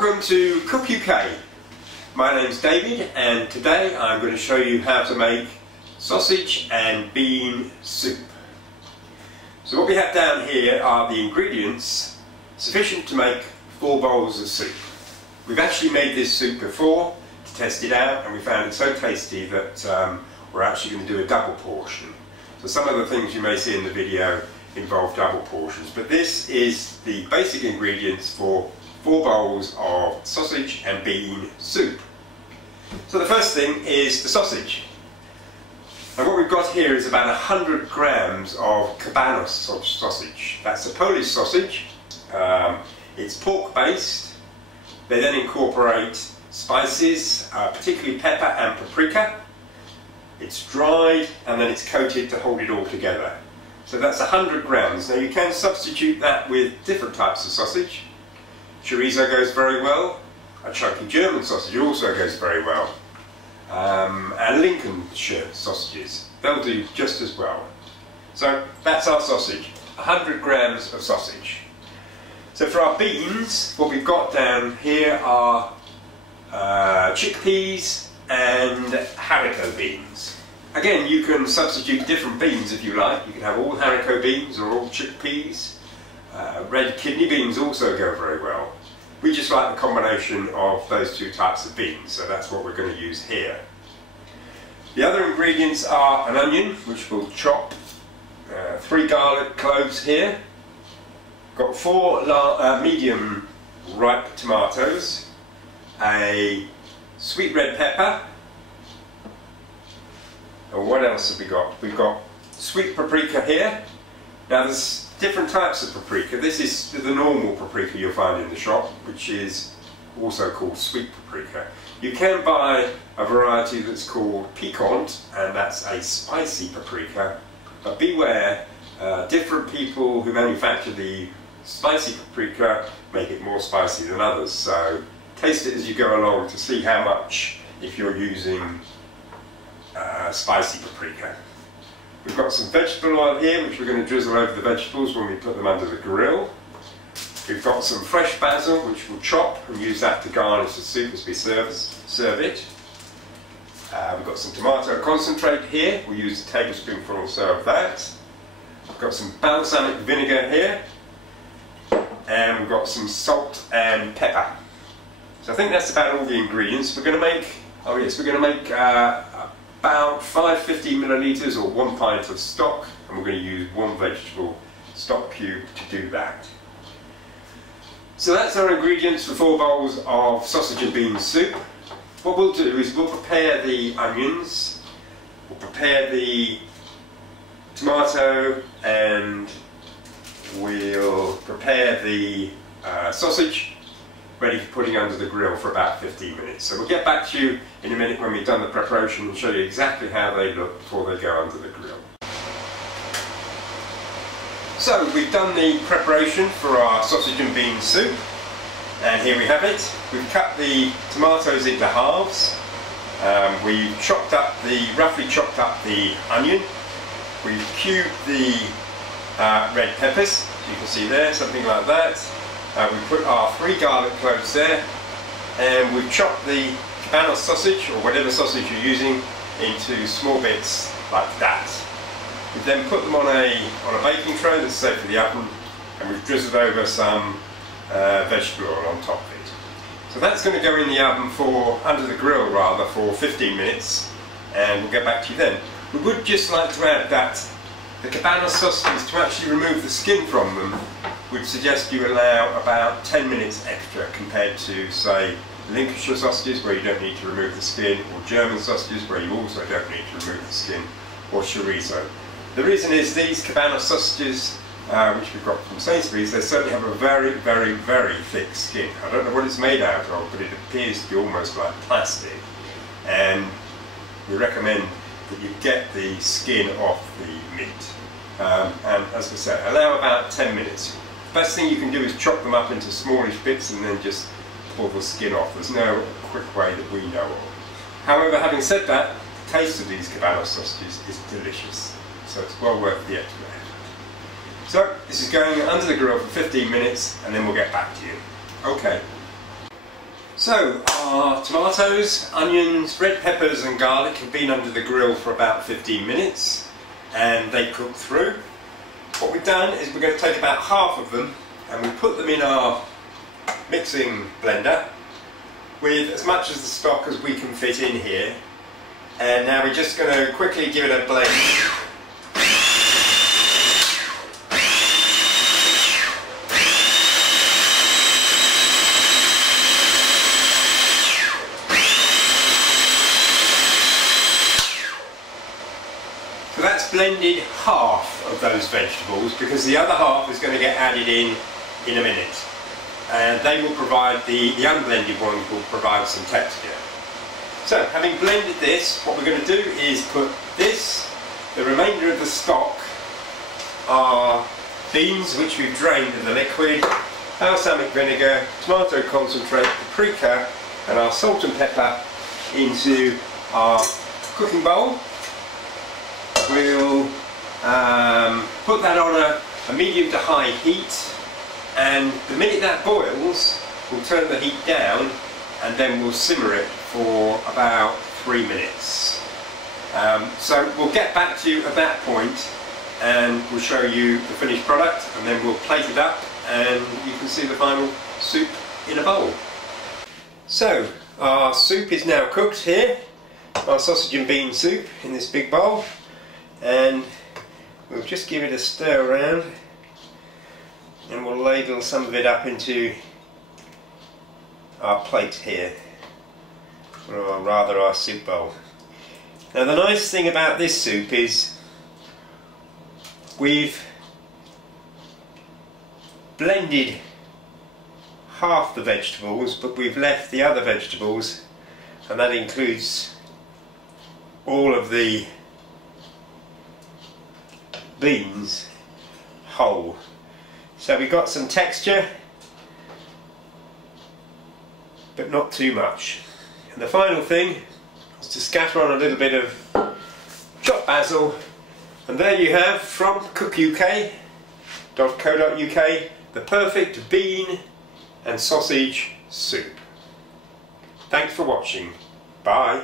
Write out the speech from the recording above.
Welcome to Cook UK. My name's David and today I'm going to show you how to make sausage and bean soup. So what we have down here are the ingredients sufficient to make 4 bowls of soup. We've actually made this soup before to test it out and we found it so tasty that we're actually going to do a double portion. So some of the things you may see in the video involve double portions, but this is the basic ingredients for 4 bowls of sausage and bean soup. So the first thing is the sausage. And what we've got here is about 100 grams of cabanos sausage. That's a Polish sausage. It's pork based. They then incorporate spices, particularly pepper and paprika. It's dried and then it's coated to hold it all together. So that's 100 grams. Now you can substitute that with different types of sausage. Chorizo goes very well. A chunky German sausage also goes very well. And Lincolnshire sausages, they'll do just as well. So that's our sausage, 100 grams of sausage. So for our beans, what we've got down here are chickpeas and haricot beans. Again, you can substitute different beans if you like. You can have all haricot beans or all chickpeas. Red kidney beans also go very well. We just like the combination of those 2 types of beans, so that's what we're going to use here. The other ingredients are an onion, which we'll chop, 3 garlic cloves here, got 4 medium ripe tomatoes, a sweet red pepper, and what else have we got? We've got sweet paprika here. Now there's different types of paprika. This is the normal paprika you'll find in the shop, which is also called sweet paprika. You can buy a variety that's called piquant, and that's a spicy paprika. But beware, different people who manufacture the spicy paprika make it more spicy than others. So taste it as you go along to see how much, if you're using spicy paprika. We've got some vegetable oil here, which we're going to drizzle over the vegetables when we put them under the grill. We've got some fresh basil, which we'll chop and use that to garnish the soup as we serve it. We've got some tomato concentrate here. We'll use a tablespoonful or so of that. We've got some balsamic vinegar here. And we've got some salt and pepper. So I think that's about all the ingredients. We're going to make, about 550 millilitres or 1 pint of stock, and we're going to use 1 vegetable stock cube to do that. So that's our ingredients for 4 bowls of sausage and bean soup. What we'll do is we'll prepare the onions, we'll prepare the tomato, and we'll prepare the sausage, ready for putting under the grill for about 15 minutes. So we'll get back to you in a minute when we've done the preparation and show you exactly how they look before they go under the grill. So we've done the preparation for our sausage and bean soup, and here we have it. We've cut the tomatoes into halves. We've roughly chopped up the onion. We've cubed the red peppers, as you can see there, something like that. We put our 3 garlic cloves there, and we've chopped the cabanos sausage, or whatever sausage you're using, into small bits like that. We've then put them on a baking tray that's safe for the oven, and we've drizzled over some vegetable oil on top of it. So that's going to go in the oven under the grill rather, for 15 minutes, and we'll get back to you then. We would just like to add that the cabanos sausages, to actually remove the skin from them, would suggest you allow about 10 minutes extra compared to, say, Lincolnshire sausages, where you don't need to remove the skin, or German sausages, where you also don't need to remove the skin, or chorizo. The reason is these cabanos sausages, which we've got from Sainsbury's, they certainly have a very, very, very thick skin. I don't know what it's made out of, but it appears to be almost like plastic. And we recommend that you get the skin off the meat. And as I said, allow about 10 minutes. The best thing you can do is chop them up into smallish bits and then just pull the skin off. There's no quick way that we know of. However, having said that, the taste of these cabanos sausages is delicious, so it's well worth the extra effort. So this is going under the grill for 15 minutes and then we'll get back to you. Okay. So our tomatoes, onions, red peppers and garlic have been under the grill for about 15 minutes and they cooked through. What we've done is we're going to take about half of them and we put them in our mixing blender with as much of the stock as we can fit in here, and now we're just going to quickly give it a blend. So that's blended half of those vegetables because the other half is going to get added in a minute. And they will provide, the unblended ones will provide some texture. So having blended this, what we're going to do is put this, the remainder of the stock, our beans which we've drained of the liquid, balsamic vinegar, tomato concentrate, paprika and our salt and pepper into our cooking bowl. We'll put that on a medium to high heat, and the minute that boils we'll turn the heat down and then we'll simmer it for about 3 minutes. So we'll get back to you at that point and we'll show you the finished product, and then we'll plate it up and you can see the final soup in a bowl. So our soup is now cooked here, our sausage and bean soup in this big bowl, and we'll just give it a stir around and we'll ladle some of it up into our plate here, or rather our soup bowl. Now the nice thing about this soup is we've blended half the vegetables, but we've left the other vegetables, and that includes all of the beans whole. So we've got some texture but not too much. And the final thing is to scatter on a little bit of chopped basil, and there you have, from cookuk.co.uk, the perfect bean and sausage soup. Thanks for watching. Bye.